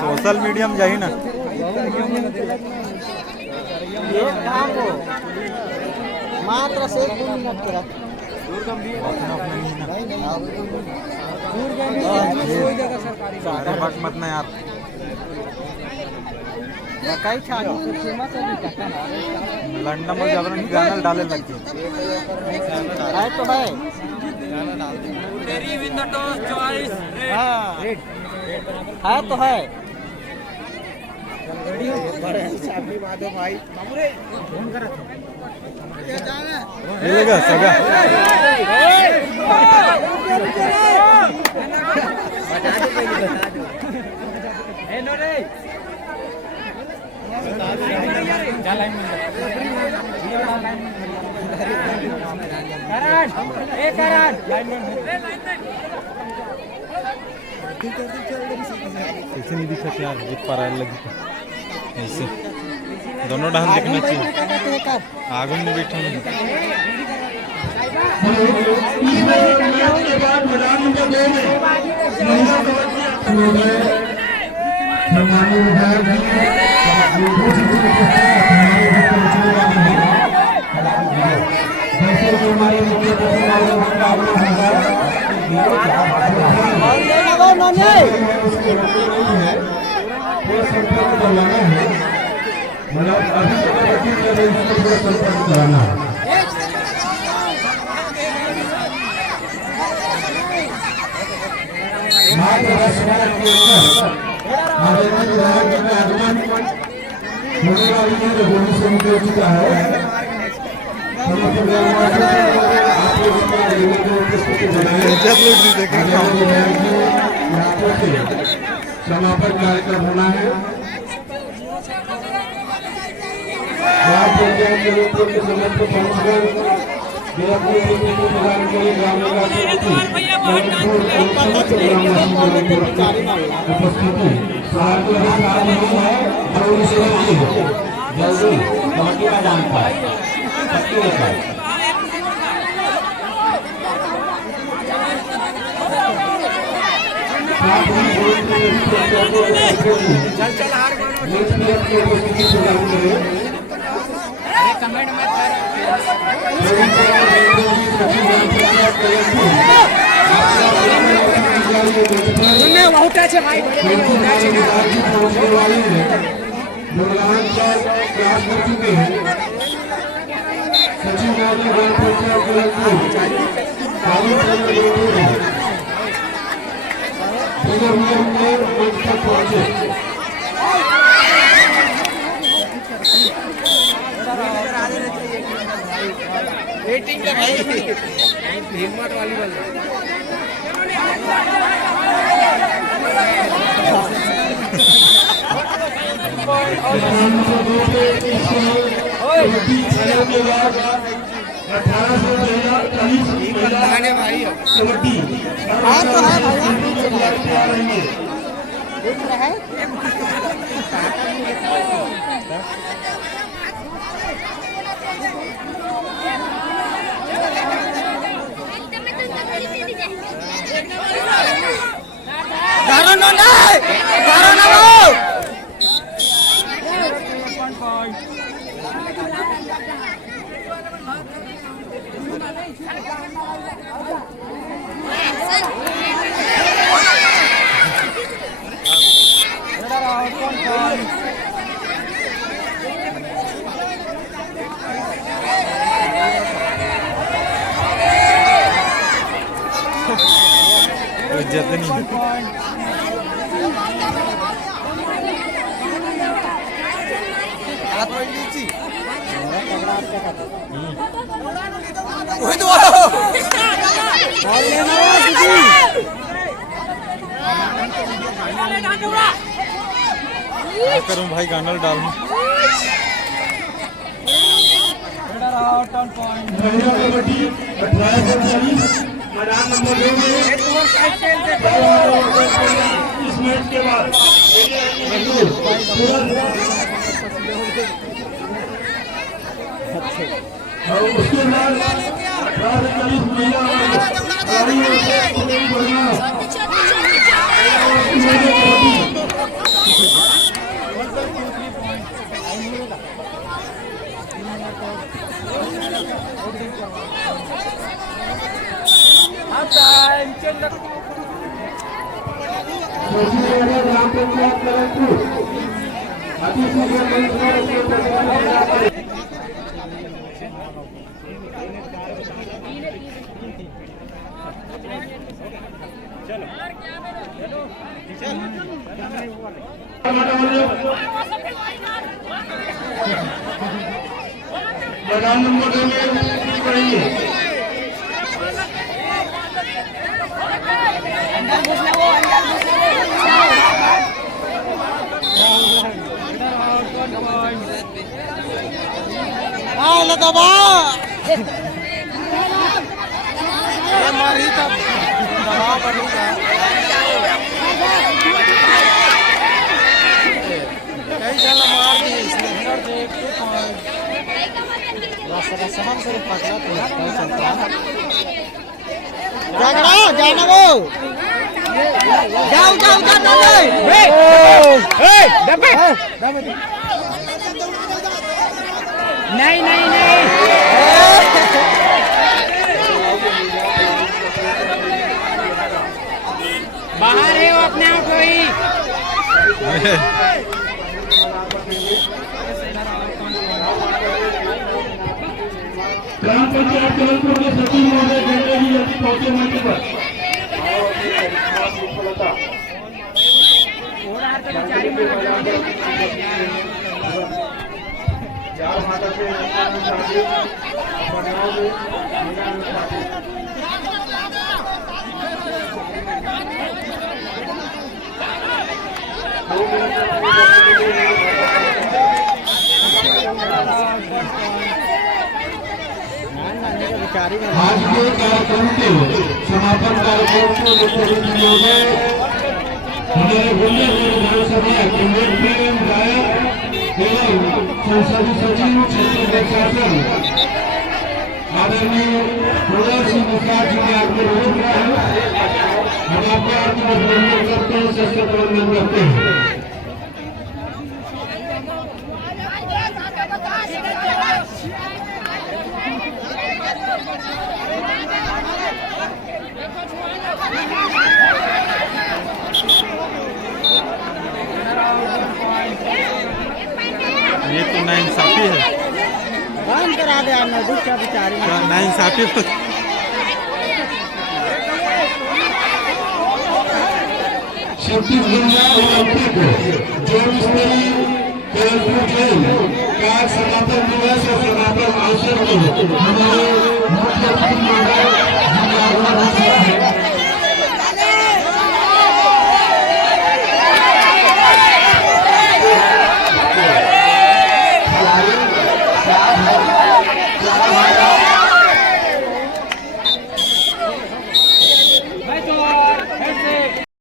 Social media में जाही ना मात्र से 2 मिनट करा सारे बात मत ना यार कई छाड़ी लंडन में जबरन गाना डाले लग गए है तो है है तो है मिलेगा सगा ऐसे नहीं दिखा यार जीत पा रहा है लगी ऐसे दोनों डांस दिखना चाहिए आगे में बैठा हूँ मतलब अभी संपर्क कराना है मात्र 10 मिनट के अंदर आवेदन विधायक के आगमन होने वाली है जो गोली से निकल चुका है समापन कार्यक्रम होना है समय पर पहुंचकर जल्दी कमेटी का जानकारी कमेंट मत वेटिंग का भाई हिम्मत वाली बल भाई जतनी करूं भाई गाना डालूं मैदान नंबर 2 में इस मैच के बाद और उसके बाद 18 से 40 महिला सचिवालय ग्राम पंचायत कलेक्टर मैदान नंबर 2 में करेंगे दबा मारी तब दबाव बढ़ेगा कई साल मार दी इसने रास्ता सहन से पकड़ा तो चलता जागरा जाना वो जाओ जाओ जाओ डब्बे नहीं नहीं नहीं बाहर है वो अपने आप कोई ग्राम पंचायत कलेक्टर के सचिव महोदय जैसे ही यदि पहुंचे मौके पर चार माता से आज के कार्यक्रम के समापन कार्यक्रम को मुख्य में हमारे बुंदे विधानसभा केंद्रीय विधायक एवं संसदीय सचिव क्षेत्र प्रशासन आदरणीय प्रदेश सिंह मुखर्जी जी के आगे रोक रहा है। हम आपका अभिनंदन करते हैं, सशक्त अभिनंदन करते हैं। ये तो नाइंसाफी है, बंद करा दे नदी क्या बेचारी नाइंसाफी छत्तीसगढ़ ओलंपिक जोन स्तरीय खेल का समापन दिवस और समापन अवसर को हमारे मुख्य अतिथि